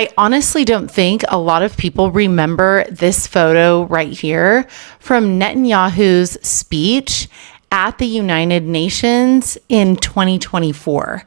I honestly don't think a lot of people remember this photo right here from Netanyahu's speech at the United Nations in 2024.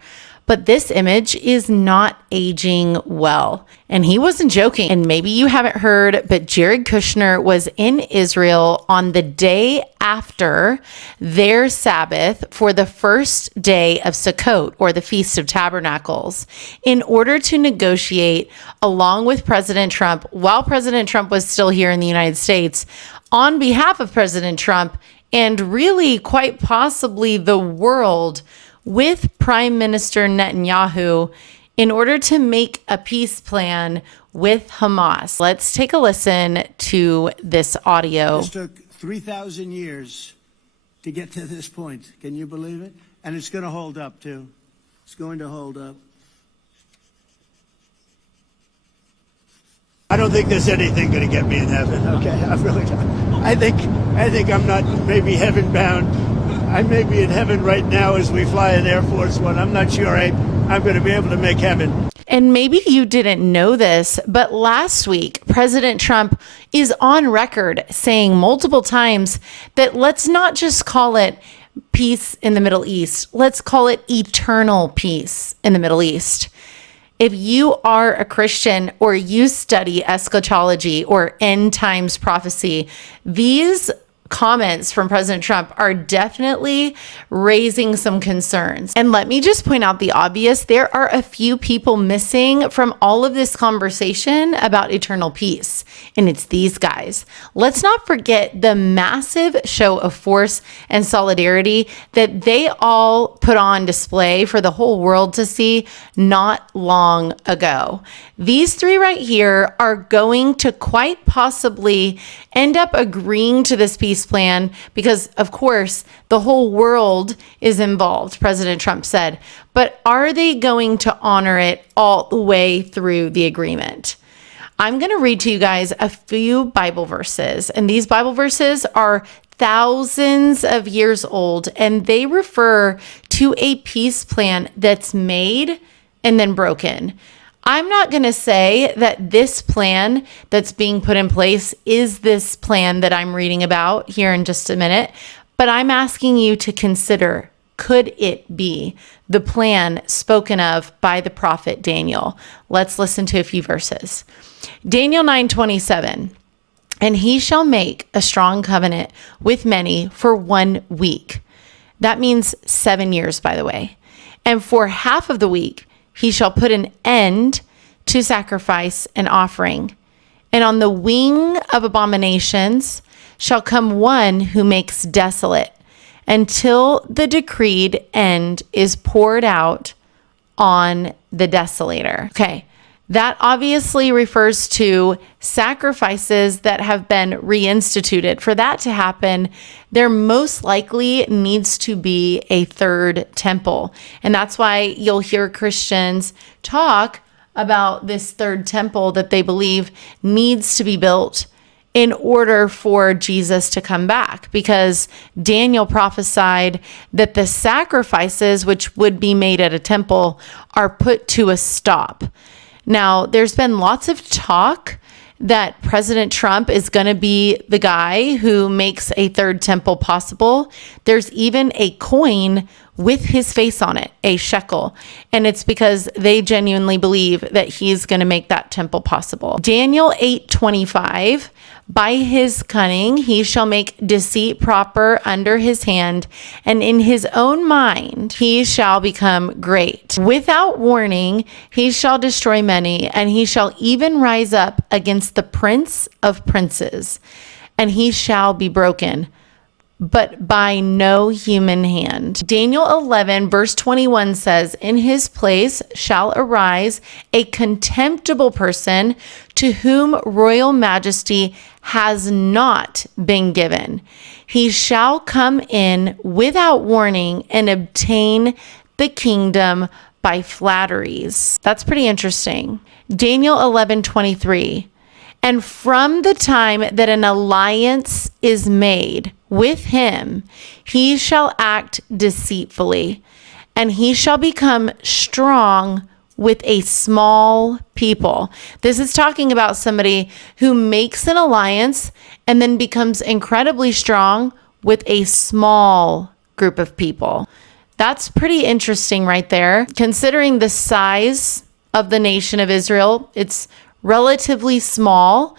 But this image is not aging well. And he wasn't joking. And maybe you haven't heard, but Jared Kushner was in Israel on the day after their Sabbath for the first day of Sukkot, or the Feast of Tabernacles, in order to negotiate along with President Trump, while President Trump was still here in the United States, on behalf of President Trump, and really quite possibly the world, with Prime Minister Netanyahu, in order to make a peace plan with Hamas. Let's take a listen to this audio. This took 3,000 years to get to this point. Can you believe it? And it's going to hold up, too. It's going to hold up. I don't think there's anything going to get me in heaven. Okay, I really don't. I think I'm not maybe heaven bound. I may be in heaven right now as we fly in Air Force One. I'm not sure I'm going to be able to make heaven. And maybe you didn't know this, but last week, President Trump is on record saying multiple times that let's not just call it peace in the Middle East. Let's call it eternal peace in the Middle East. If you are a Christian or you study eschatology or end times prophecy, these comments from President Trump are definitely raising some concerns. And let me just point out the obvious. There are a few people missing from all of this conversation about eternal peace, and it's these guys. Let's not forget the massive show of force and solidarity that they all put on display for the whole world to see not long ago. These three right here are going to quite possibly end up agreeing to this peace plan because, of course, the whole world is involved, President Trump said. But are they going to honor it all the way through the agreement? I'm going to read to you guys a few Bible verses, and these Bible verses are thousands of years old, and they refer to a peace plan that's made and then broken. I'm not going to say that this plan that's being put in place is this plan that I'm reading about here in just a minute, but I'm asking you to consider, could it be the plan spoken of by the prophet Daniel? Let's listen to a few verses. Daniel 9:27, and he shall make a strong covenant with many for 1 week. That means 7 years, by the way. And for half of the week, he shall put an end to sacrifice and offering. And on the wing of abominations shall come one who makes desolate, until the decreed end is poured out on the desolator. Okay, that obviously refers to sacrifices that have been reinstituted. For that to happen, there most likely needs to be a third temple. And that's why you'll hear Christians talk about this third temple that they believe needs to be built in order for Jesus to come back, because Daniel prophesied that the sacrifices which would be made at a temple are put to a stop. Now, there's been lots of talk that President Trump is going to be the guy who makes a third temple possible. There's even a coin with his face on it, a shekel. And it's because they genuinely believe that he's going to make that temple possible. Daniel 8:25, by his cunning he shall make deceit proper under his hand, and in his own mind he shall become great. Without warning he shall destroy many, and he shall even rise up against the prince of princes, and he shall be broken, but by no human hand. Daniel 11 verse 21 says, in his place shall arise a contemptible person to whom royal majesty has not been given. He shall come in without warning and obtain the kingdom by flatteries. That's pretty interesting. Daniel 11:23. And from the time that an alliance is made with him, he shall act deceitfully, and he shall become strong with a small people. This is talking about somebody who makes an alliance and then becomes incredibly strong with a small group of people. That's pretty interesting right there. Considering the size of the nation of Israel, it's relatively small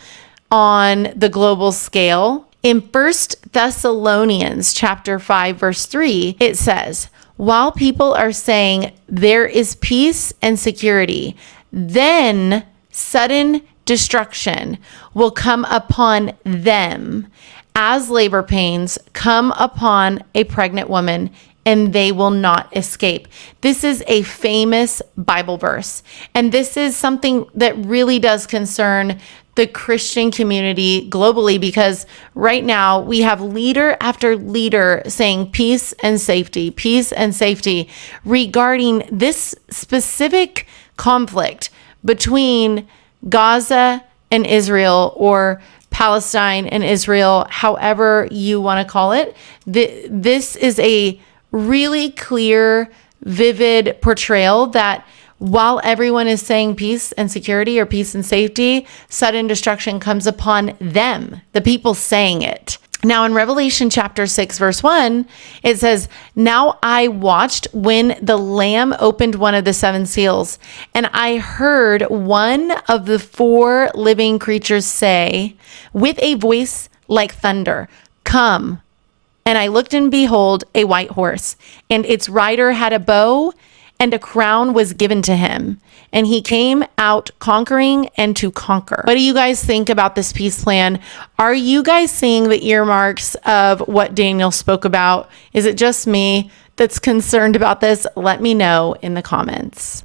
on the global scale. In 1 Thessalonians chapter 5, verse 3, it says, while people are saying there is peace and security, then sudden destruction will come upon them as labor pains come upon a pregnant woman, and they will not escape. This is a famous Bible verse, and this is something that really does concern the Christian community globally, because right now we have leader after leader saying peace and safety regarding this specific conflict between Gaza and Israel, or Palestine and Israel, however you want to call it. This is a really clear, vivid portrayal that while everyone is saying peace and security or peace and safety, sudden destruction comes upon them, the people saying it. Now in Revelation chapter 6, verse 1, it says, now I watched when the Lamb opened one of the seven seals, and I heard one of the four living creatures say with a voice like thunder, come. And I looked, and behold, a white horse, and its rider had a bow, and a crown was given to him. And he came out conquering and to conquer. What do you guys think about this peace plan? Are you guys seeing the earmarks of what Daniel spoke about? Is it just me that's concerned about this? Let me know in the comments.